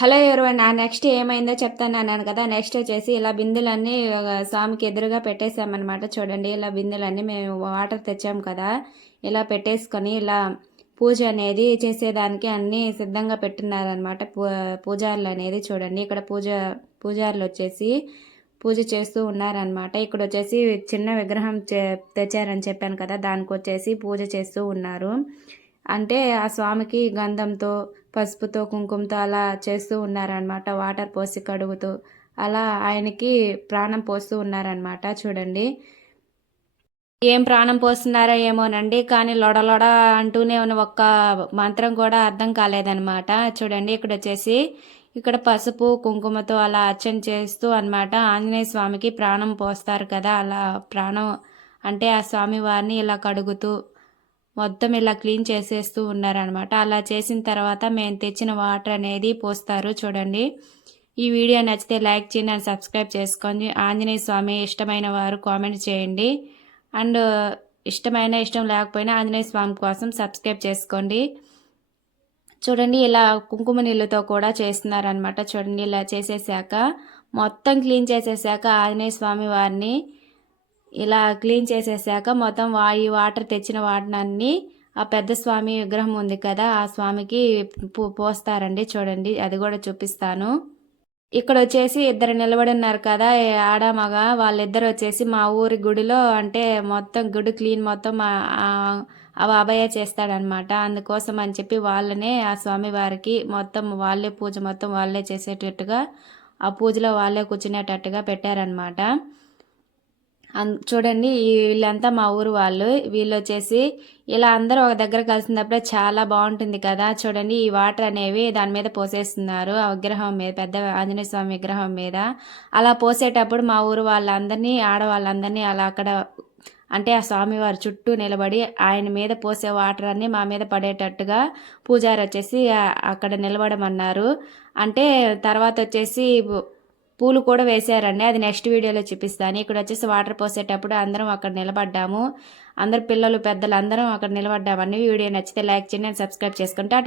Hello everyone next ఏమైందో చెప్తాను అన్నాను కదా. నెక్స్ట్ వచ్చేసి ఇలా బిందెలన్నీ స్వామికి ఎదురుగా పెట్టేసామన్నమాట. చూడండి ఇలా బిందెలన్నీ మేము వాటర్ తెచ్చాము కదా, ఇలా పెట్టేసుకొని ఇలా పూజ అనేది చేసేదానికి అన్నీ సిద్ధంగా పెట్టున్నారనమాట పూజారులు అనేది. చూడండి ఇక్కడ పూజారులు వచ్చేసి పూజ చేస్తూ ఉన్నారనమాట. ఇక్కడ వచ్చేసి చిన్న విగ్రహం తెచ్చారని చెప్పాను కదా, దానికి వచ్చేసి పూజ చేస్తూ ఉన్నారు. అంటే ఆ స్వామికి గంధంతో పసుపుతో కుంకుమతో అలా చేస్తూ ఉన్నారనమాట. వాటర్ పోసి కడుగుతూ అలా ఆయనకి ప్రాణం పోస్తూ ఉన్నారనమాట. చూడండి ఏం ప్రాణం పోస్తున్నారో ఏమోనండి, కానీ లొడలొడ అంటూనే ఉన్న ఒక్క మంత్రం కూడా అర్థం కాలేదనమాట. చూడండి ఇక్కడ వచ్చేసి ఇక్కడ పసుపు కుంకుమతో అలా అర్చన చేస్తూ అనమాట ఆంజనేయ స్వామికి ప్రాణం పోస్తారు కదా, అలా ప్రాణం అంటే ఆ స్వామి వారిని ఇలా కడుగుతూ మొత్తం ఇలా క్లీన్ చేసేస్తూ ఉన్నారనమాట. అలా చేసిన తర్వాత మేము తెచ్చిన వాటర్ అనేది పోస్తారు. చూడండి ఈ వీడియో నచ్చితే లైక్ చేయండి అండ్ సబ్స్క్రైబ్ చేసుకోండి. ఆంజనేయ స్వామి ఇష్టమైన వారు కామెంట్ చేయండి, అండ్ ఇష్టం లేకపోయినా ఆంజనేయ స్వామి కోసం సబ్స్క్రైబ్ చేసుకోండి. చూడండి ఇలా కుంకుమ నీళ్ళతో కూడా చేస్తున్నారనమాట. చూడండి ఇలా చేసేసాక మొత్తం క్లీన్ చేసేసాక ఆంజనేయ స్వామి వారిని ఇలా క్లీన్ చేసేసాక మొత్తం ఈ వాటర్ తెచ్చిన వాటినన్నీ ఆ పెద్ద స్వామి విగ్రహం ఉంది కదా, ఆ స్వామికి పోస్తారండి. చూడండి అది కూడా చూపిస్తాను. ఇక్కడ వచ్చేసి ఇద్దరు నిలబడి ఉన్నారు కదా, ఆడ మగ, వాళ్ళిద్దరు వచ్చేసి మా ఊరి గుడిలో అంటే మొత్తం గుడి క్లీన్ మొత్తం అభయ చేస్తాడనమాట. అందుకోసం అని చెప్పి వాళ్ళనే ఆ స్వామి వారికి మొత్తం వాళ్ళే పూజ మొత్తం వాళ్ళే చేసేటట్టుగా ఆ పూజలో వాళ్ళే కూర్చునేటట్టుగా పెట్టారనమాట. చూడండి వీళ్ళంతా మా ఊరు వాళ్ళు. వీళ్ళు వచ్చేసి ఇలా అందరూ ఒక దగ్గర కలిసినప్పుడే చాలా బాగుంటుంది కదా. చూడండి ఈ వాటర్ అనేవి దాని మీద పోసేస్తున్నారు, ఆ విగ్రహం మీద, పెద్ద ఆంజనేయ స్వామి విగ్రహం మీద. అలా పోసేటప్పుడు మా ఊరు వాళ్ళందరినీ, ఆడవాళ్ళందరినీ అలా అక్కడ అంటే ఆ స్వామివారి చుట్టూ నిలబడి ఆయన మీద పోసే వాటర్ అన్నీ మా మీద పడేటట్టుగా పూజారి వచ్చేసి అక్కడ నిలబడమన్నారు. అంటే తర్వాత వచ్చేసి పూలు కూడా వేసారండి, అది నెక్స్ట్ వీడియోలో చూపిస్తాను. ఇక్కడ వచ్చేసి వాటర్ పోసేటప్పుడు అందరం అక్కడ నిలబడ్డాము, అందరు పిల్లలు పెద్దలు అందరం అక్కడ నిలబడ్డామని. వీడియో నచ్చితే లైక్ చేయండి, సబ్స్క్రైబ్ చేసుకుంటా.